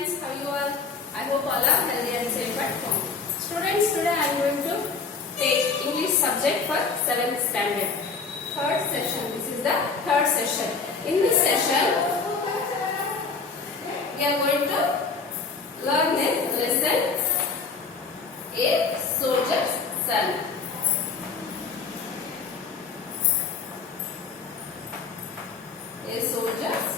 friends, how you all? I hope all are healthy and safe at home. Students, today I am going to take English subject for 7th standard. Third session. This is the third session. In this session, we are going to learn a lesson, A Soldier's Son. A soldier's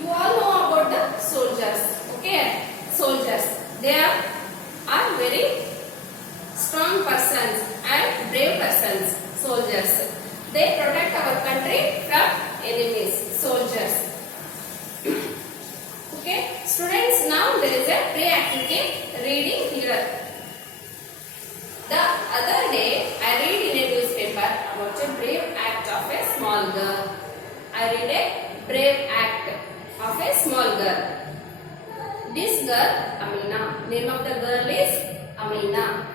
You all know about the soldiers, okay? Soldiers, they are very strong persons and brave persons, soldiers. They protect our country from enemies, soldiers. Okay, students, now there is a play activity reading here. The other day, I read in a newspaper about a brave act of a small girl. I read a brave act of a small girl. This girl, Amina. Name of the girl is Amina.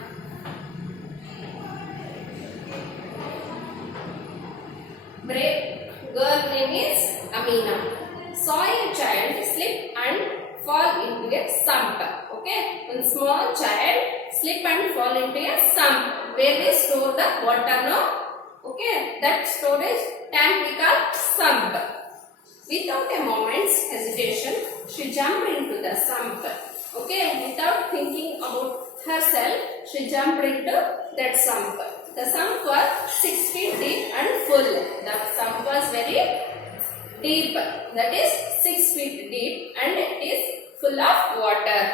Brave girl name is Amina. Saw a child slip and fall into a sump. Okay, one small child slip and fall into a sump where they store the water. No, okay, that storage tank we call sump. Without a moment's hesitation, she jumped into the sump. Okay, without thinking about herself, she jumped into that sump. The sump was 6 feet deep and full. The sump was very deep. That is 6 feet deep and it is full of water.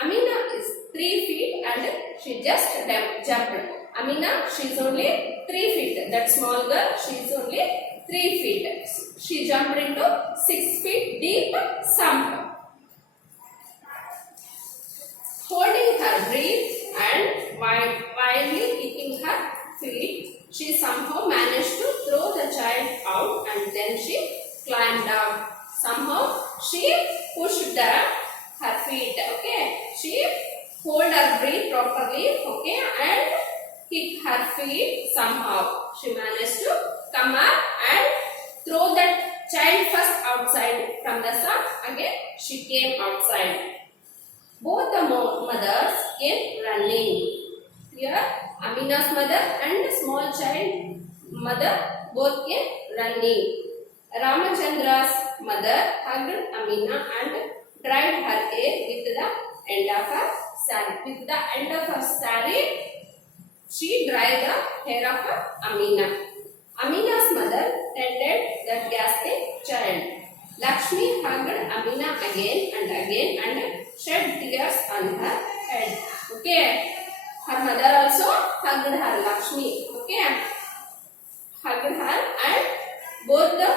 Amina is 3 feet and she just jumped. Amina, she is only 3 feet. That small girl, she is only 3 feet. She jumped into 6 feet deep sump. Holding her breath and wildly kicking her feet, she somehow managed to throw the child out and then she climbed down. Somehow she pushed her feet. Okay, she hold her breath properly. Okay, and kick her feet somehow. She managed to come up and throw that child first outside from the sump. Again, she came outside. Both the mothers came running. Here, Amina's mother and the small child mother both came running. Ramachandra's mother hugged Amina and dried her hair with the end of her saree. With the end of her saree, she dried the hair of Amina. Amina's mother tended the gasping child. Lakshmi hugged Amina again and shed tears on her head. Okay. Her mother also hugged her, Lakshmi. Okay. Hugged her and both the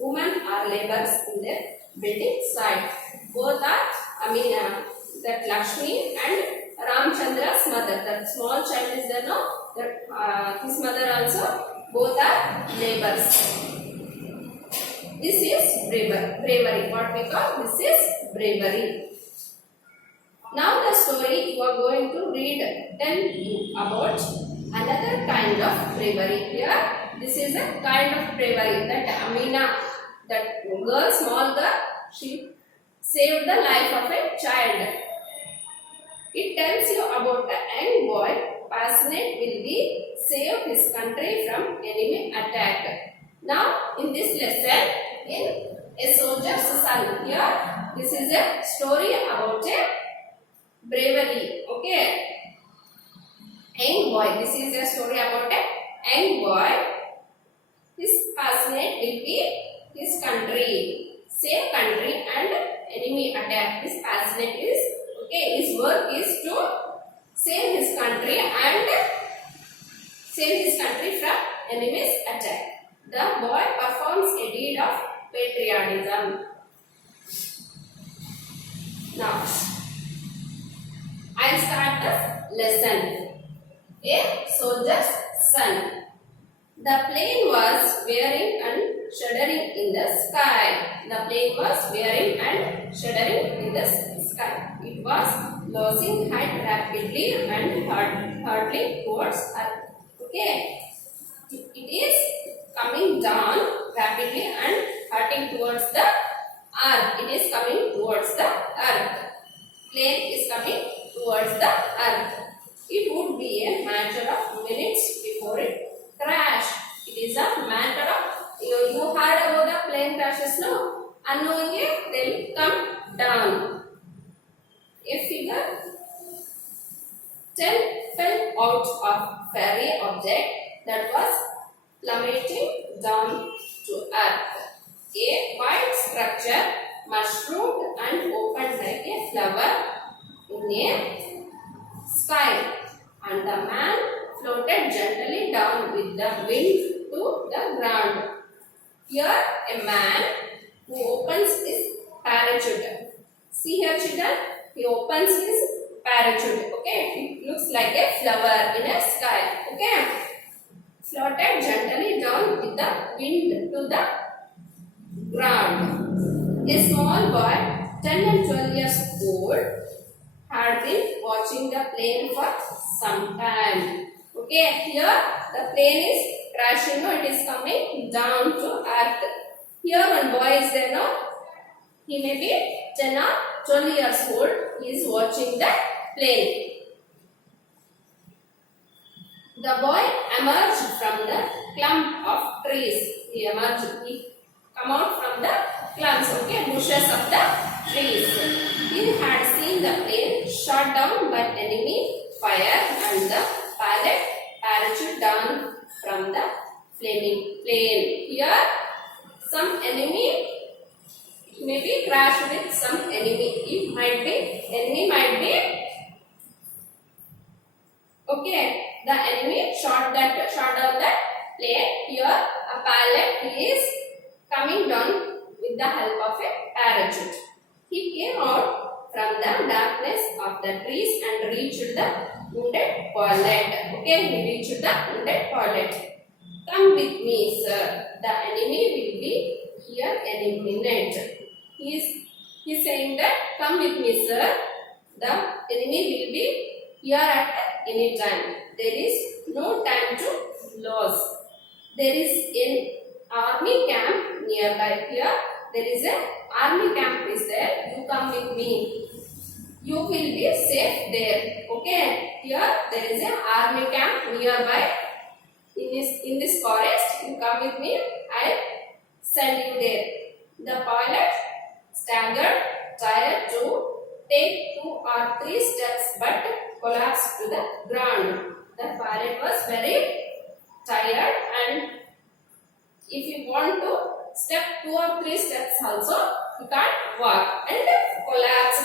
women are laborers in their building site. Both are Amina, that Lakshmi and Ramchandra's mother. That small child is there now. That his mother also. Both are laborers. This is bravery. What we call this is bravery. Now the story you are going to tell you about another kind of bravery. Here, this is a kind of bravery that Amina, that girl, small girl, she saved the life of a child. It tells you about a young boy passionate will be save his country from enemy attack. Now in this lesson, in A Soldier's Son, here this is a story about a bravery. Okay, young boy. This is a story about a young boy. His passionate will be his country, save country and enemy attack. His passionate is okay. His work is to save his country and save his country from enemy's attack. The boy performs a deed of patriotism. Now, I start the lesson. A Soldier's Son. The plane was wearing and shuddering in the sky. The plane was wearing and shuddering in the sky. It was losing height rapidly and hurtling towards Earth. Okay. It is coming towards the earth. Plane is coming towards the earth. It would be a matter of minutes before it crashed. It is a matter of, you heard about the plane crashes, no? Unknowingly they will come down. A figure 10 fell out of fairy object that was plummeting down to earth. A white structure mushroomed and opened like a flower in a sky, and the man floated gently down with the wind to the ground. Here a man who opens his parachute. See here children, he opens his parachute. Okay, it looks like a flower in a sky. Okay, floated gently down with the wind to the ground. A small boy, 10 and 12 years old, had been watching the plane for some time. Okay, here the plane is crashing, no, it is coming down to earth. Here one boy is there, no? He may be 10 or 12 years old. He is watching the plane. The boy emerged from the clump of trees. He come out from the clumps, okay, bushes of the trees. He had seen the plane shot down by enemy fire and the pilot parachute down from the flaming plane. Here, some enemy maybe crashed with some enemy. It might be, enemy might be, okay, the enemy shot down that plane. Here, a pilot is coming down with the help of a parachute. He came out from the darkness of the trees and reached the wounded pilot. Okay, he reached the wounded pilot. Come with me, sir. The enemy will be here any minute. He is saying that, come with me, sir. The enemy will be here at any time. There is no time to lose. There is an army camp nearby here. There is an army camp is there. You come with me. You will be safe there. Okay. Here there is an army camp nearby. In this forest. You come with me. I send you there. The pilot staggered, tried to take 2 or 3 steps, but collapsed to the ground. The pilot was very tired, and if you want to step 2 or 3 steps also, you can't walk, and collapsed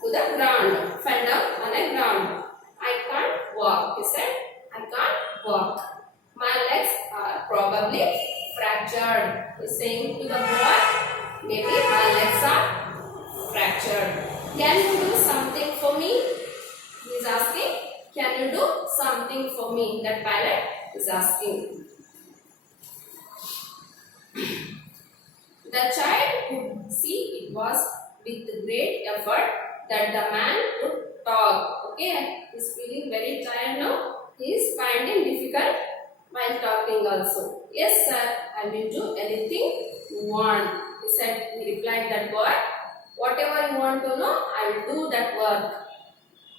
to the ground, fell down on the ground. I can't walk, he said. I can't walk. My legs are probably fractured. He's saying to the boy, maybe my legs are fractured. Can you do something for me? He is asking, can you do something for me? That pilot is asking. The child could see it was with great effort that the man could talk. Okay, he is feeling very tired now. He is finding difficult while talking also. Yes, sir, I will do anything you want. He said, he replied that boy, whatever you want to know, I will do that work.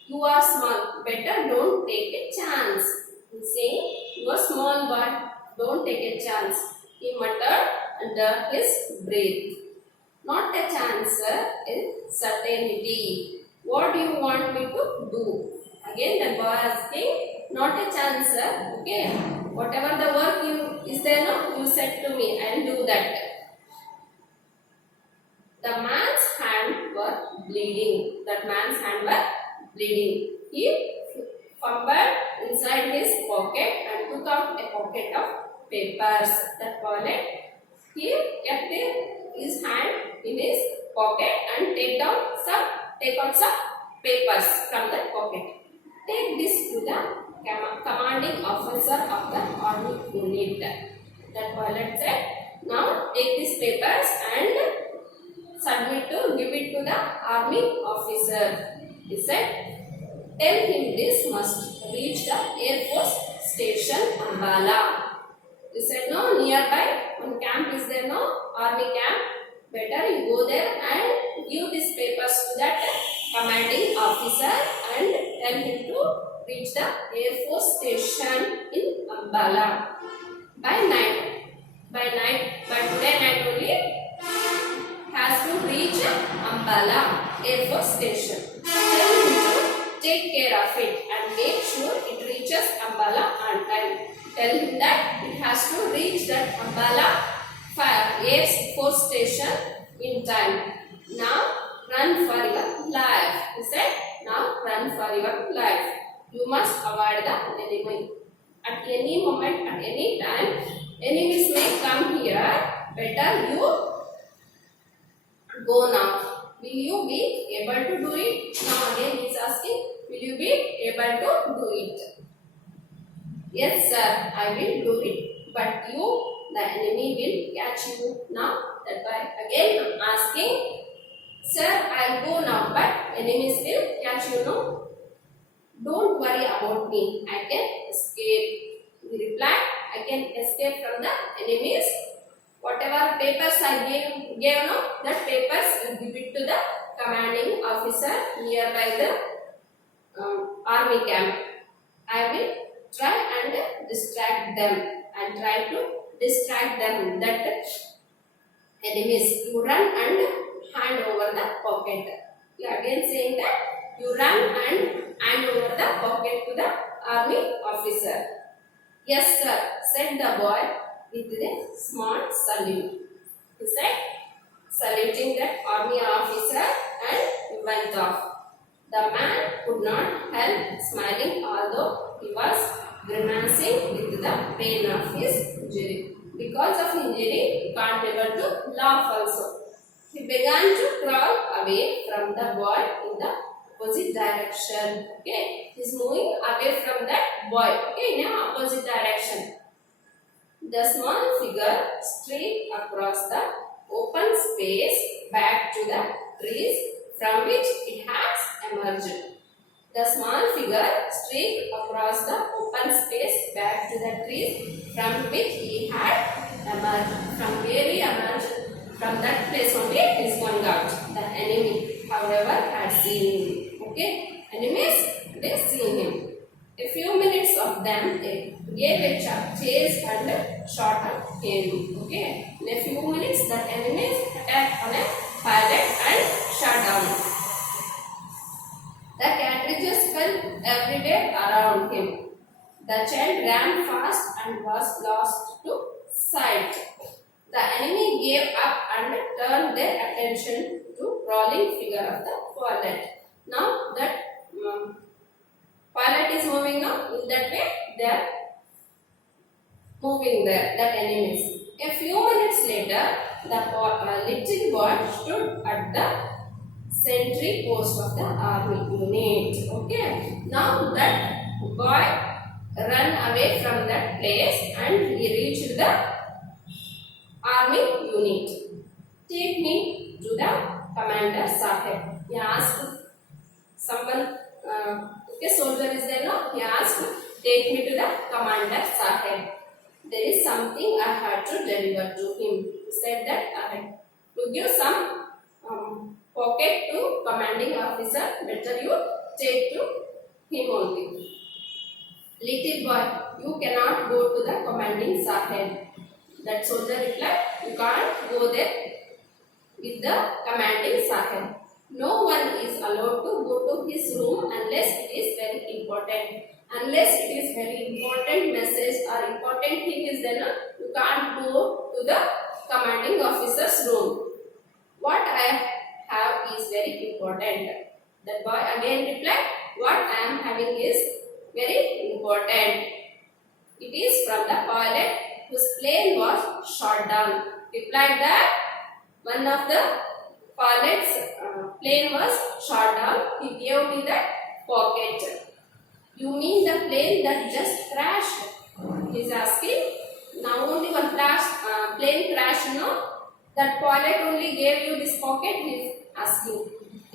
You are small, better don't take a chance. He is saying, you are small boy, don't take a chance. He muttered under his breath. Not a chance, sir, is certainty. What do you want me to do? Again the boy asking, not a chance, sir. Okay, whatever the work is there, no, you said to me, I will do that. The man's hand were bleeding. That man's hand were bleeding. He fumbled inside his pocket and took out a pocket of papers. That pilot, he kept his hand in his pocket and take out some papers from the pocket. Take this to the commanding officer of the army unit. That pilot said, now take these papers and give it to the army officer. He said, tell him this must reach the Air Force Station Ambala. He said, no, nearby one camp is there, no, army camp. Better you go there and give these papers to that commanding officer and tell him to reach the Air Force station in Ambala by night. By today night only has to reach Ambala Air Force station. Tell him to take care of it and make sure it reaches Ambala on time. Tell him that it has to reach that Ambala Air Force station in time. Now run for your life. He said, now run for your life. You must avoid the enemy. At any moment, at any time, enemies may come here. Better you go now. Will you be able to do it? Now again he is asking, will you be able to do it? Yes sir, I will do it. But you, the enemy will catch you now. That's why again I am asking, sir, I'll go now, but enemies will catch you now. Don't worry about me. I can escape. He replied, I can escape from the enemies. Whatever papers I gave now, that papers will give it to the commanding officer nearby the army camp. I will try and distract them. And try to distract them, that enemies. You run and hand over the pocket. You are again saying that you run and hand over the pocket to the army officer. Yes sir, said the boy with a small salute. He said, saluting that army officer, and went off. The man could not help smiling, although he was grimacing with the pain of his injury. Because of injury, he can't able to laugh also. He began to crawl away from the boy in the opposite direction. Okay, he is moving away from that boy. Okay, in the opposite direction. The small figure strayed across the open space back to the trees from which it has emerged. The small figure strayed across the open space back to the trees from which he had emerged. From where he emerged, from that place only he is going out. The enemy, however, had seen him. Okay, enemies, they seen him. A few minutes of them gave a chase and shot at him. Okay, in a few minutes, the enemies attacked on a pilot and shot down. The cartridges fell everywhere around him. The child ran fast and was lost to sight. The enemy gave up and turned their attention to crawling figure of the pilot. Now that pilot is moving now, in that way they are moving there, that enemies. A few minutes later, the little boy stood at the sentry post of the army unit. Okay, now that boy ran away from that place and he reached the army unit. Take me to the commander Sahib. He asked someone, okay, soldier is there now. He asked, take me to the commander Sahib. There is something I had to deliver to him. He said that I had to give some pocket to commanding officer. Better you take to him only. Little boy, you cannot go to the commanding Sahib. That soldier replied, you can't go there with the commanding Sahib. No one is allowed to go to his room unless it is very important. Unless it is very important message or important thing is there, you can't go to the commanding officer's room. What I have is very important. That boy again replied, what I am having is very important. It is from the pilot whose plane was shot down. Replied that one of the pilot's plane was shot down. He gave me that pocket. You mean the plane that just crashed? He is asking. Now only one plane crashed, no? That pilot only gave you this pocket. He is asking.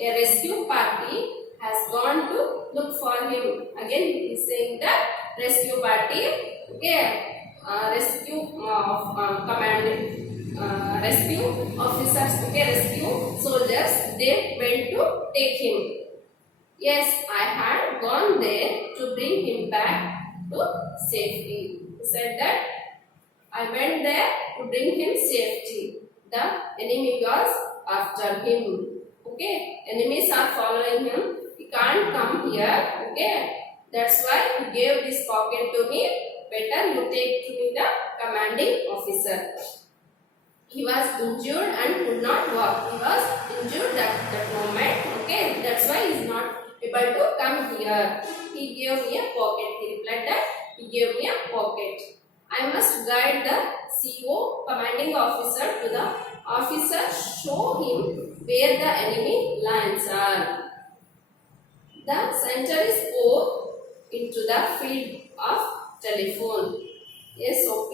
A rescue party has gone to look for him. Again he is saying that rescue party, okay, rescue of rescue officers, okay, rescue soldiers, they went to take him. Yes, I had gone there to bring him back to safety. He said that I went there to bring him safety. The enemy was after him. Okay, enemies are following him. He can't come here. Okay, that's why he gave this pocket to me. Better you take to me the commanding officer. He was injured and could not walk. He was injured at that moment. Okay, that's why he is not able to come here. He gave me a pocket. He replied that he gave me a pocket. I must guide the CO, commanding officer, to the officer, show him where the enemy lines are. The sentry spoke into the field of telephone. SOP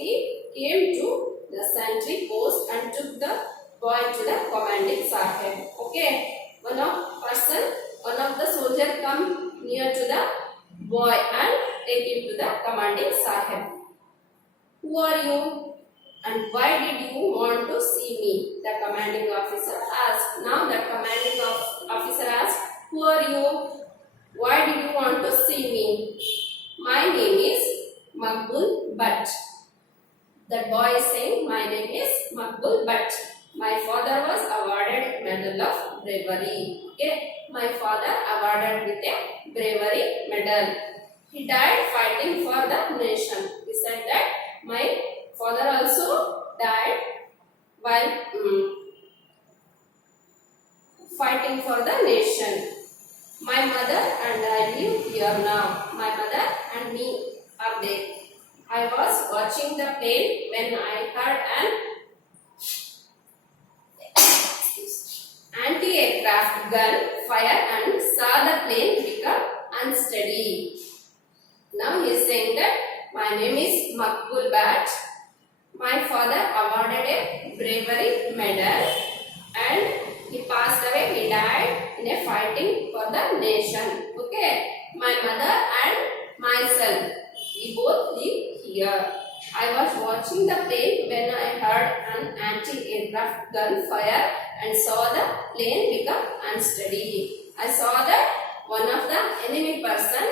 came to the sentry post and took the boy to the commanding Sahib. Okay, one of the soldier come near to the boy and take him to the commanding Sahib. Who are you and why did you want to see me? The commanding officer asked. Now the commanding officer asked, who are you? Why did you want to see me? My name is Makbul Bhatt. That boy is saying, my name is Makbul Bhatt. My father was awarded Medal of Bravery. Okay, my father awarded with a bravery medal. He died fighting for the nation. He said that my father also died while fighting for the nation. My mother and I live here now. My mother and me are there. I was watching the plane when I heard an anti-aircraft gun fire and saw the plane become unsteady. Now he is saying that my name is Makbul Bhatt. My father awarded a bravery medal and he passed away. He died in a fighting for the nation. Okay, my mother and myself, we both live here. I was watching the plane when I heard an anti-aircraft gun fire and saw the plane become unsteady. I saw that one of the enemy person,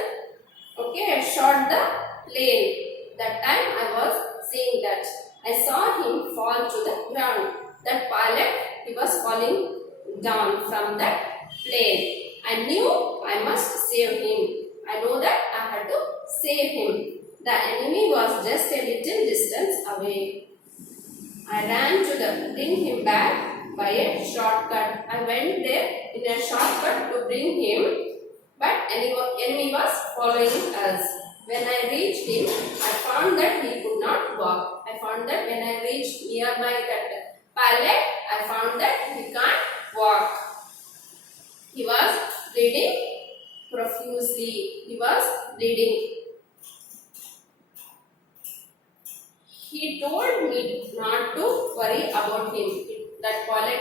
okay, shot the plane. That time I was seeing that. I saw him fall to the ground. That pilot, he was falling down from that plane. I knew I must save him. I know that I had to save him. The enemy was just a little distance away. I ran to bring him back by a shortcut. I went there in a shortcut to bring him, but enemy was following us. When I reached him, I found that he could not walk. I found that when I reached nearby that pallet, I found that he can't walk. He was bleeding profusely. He was bleeding. He told me not to worry about him. That pilot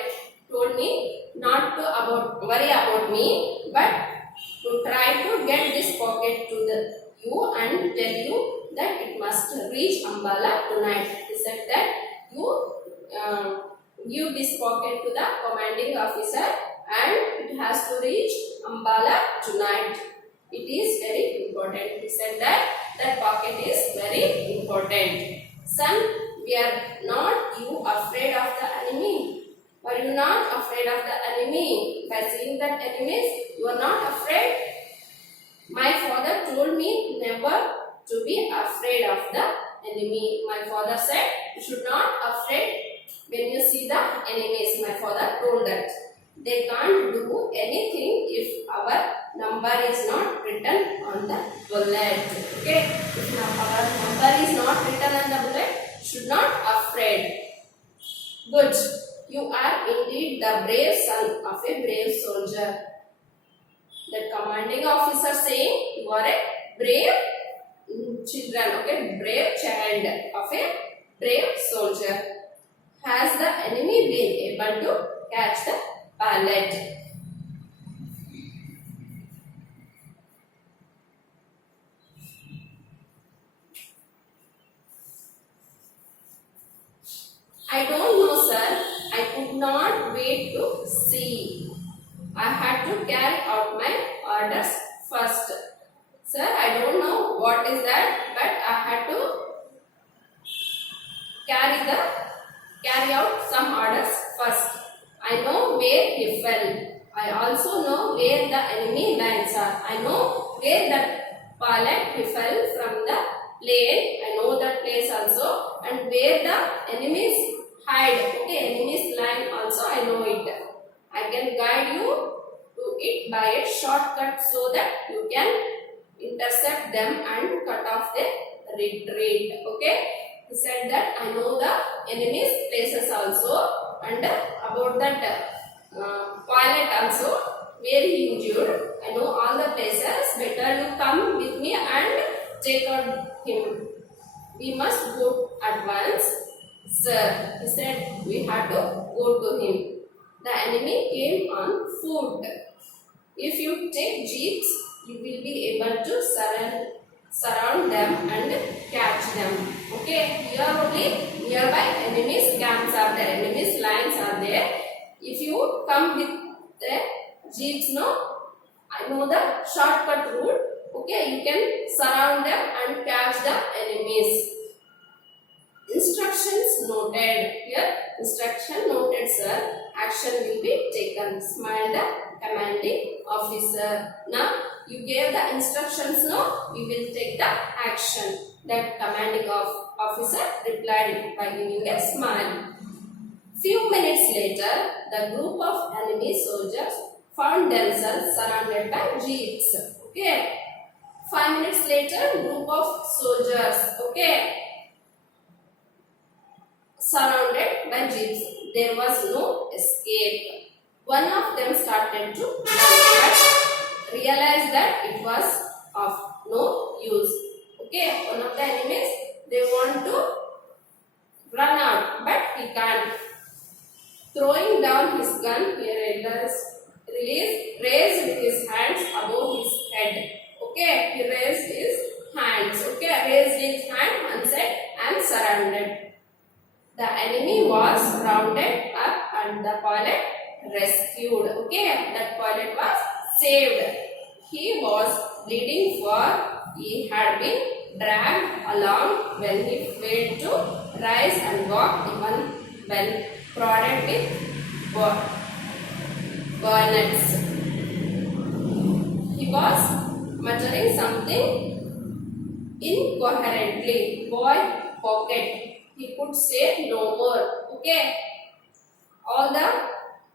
told me not to worry about me, but to try to get this pocket to you and tell you that it must reach Ambala tonight. He said that you give this pocket to the commanding officer and it has to reach Ambala tonight. It is very important. He said that that pocket is very important. Son, we are not you afraid of the enemy. Are you not afraid of the enemy? By seeing that enemies, you are not afraid. My father told me never to be afraid of the enemy. My father said you should not afraid when you see the enemies. My father told that. They can't do anything if our number is not written on the bullet. Okay? If our number is not written on the bullet, should not afraid. Good. You are indeed the brave son of a brave soldier. The commanding officer saying you are a brave children, okay, brave child of a brave soldier. Has the enemy been able to catch the pilot? I don't know, not wait to see. I had to carry out my orders first. Sir, I don't know what is that, but I had to carry out some orders first. I know where he fell. I also know where the enemy lines are. I know where the pilot he fell from the plane. I know that place also, and where the enemies hide. Okay, enemies line also I know it. I can guide you to it by a shortcut so that you can intercept them and cut off their retreat. Okay. He said that I know the enemy's places also, and about that pilot also where he injured. I know all the places. Better you come with me and take out him. We must go at once, sir. He said we had to go to him. The enemy came on foot. If you take jeeps, you will be able to surround them and catch them. Okay, here only nearby enemies camps are there, enemies lines are there. If you come with the jeeps, no, I know the shortcut route. Okay, you can surround them and catch the enemies. Instructions noted. Here, instruction noted, sir. Action will be taken. Smiled the commanding officer. Now, you gave the instructions, no? We will take the action. That commanding officer replied by giving a smile. Few minutes later, the group of enemy soldiers found themselves surrounded by jeeps. Okay. 5 minutes later, group of soldiers. Okay. Surrounded by jeeps. There was no escape. One of them started to run, but realized that it was of no use. Okay, one of the enemies, they want to run out, but he can't. Throwing down his gun, he raised his hands above his head. Okay, he raised his hands. Okay, raised his hand and said, I am surrounded. The enemy was rounded up and the pilot rescued. Okay, that pilot was saved. He was bleeding for he had been dragged along when he failed to rise and walk even when prodded with bayonets. He was muttering something incoherently. Boy, pocket. He could say no more. Okay. All the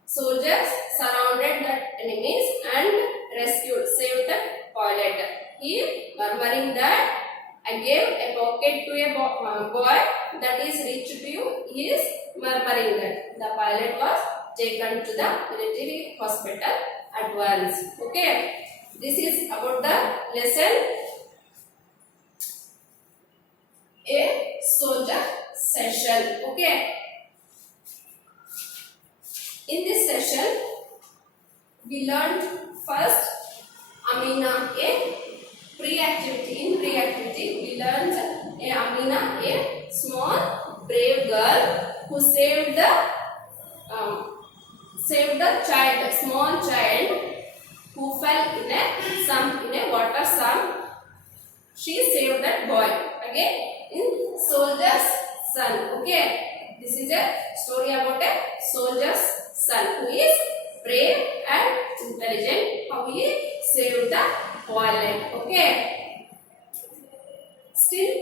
soldiers surrounded the enemies and saved the pilot. He murmuring that I gave a pocket to a boy that is reached to you. He is murmuring that. The pilot was taken to the military hospital at once. Okay. This is about the lesson a soldier session. Okay. In this session, we learned first Amina, a pre-activity. In pre-activity, we learned a Amina, a small brave girl who saved the child, small child who fell in a water sump. She saved that boy. Again, in soldier's son. Okay, this is a story about a soldier's son who is brave and intelligent. How he saved the pilot. Okay. Still,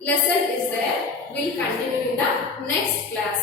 lesson is there. We'll continue in the next class.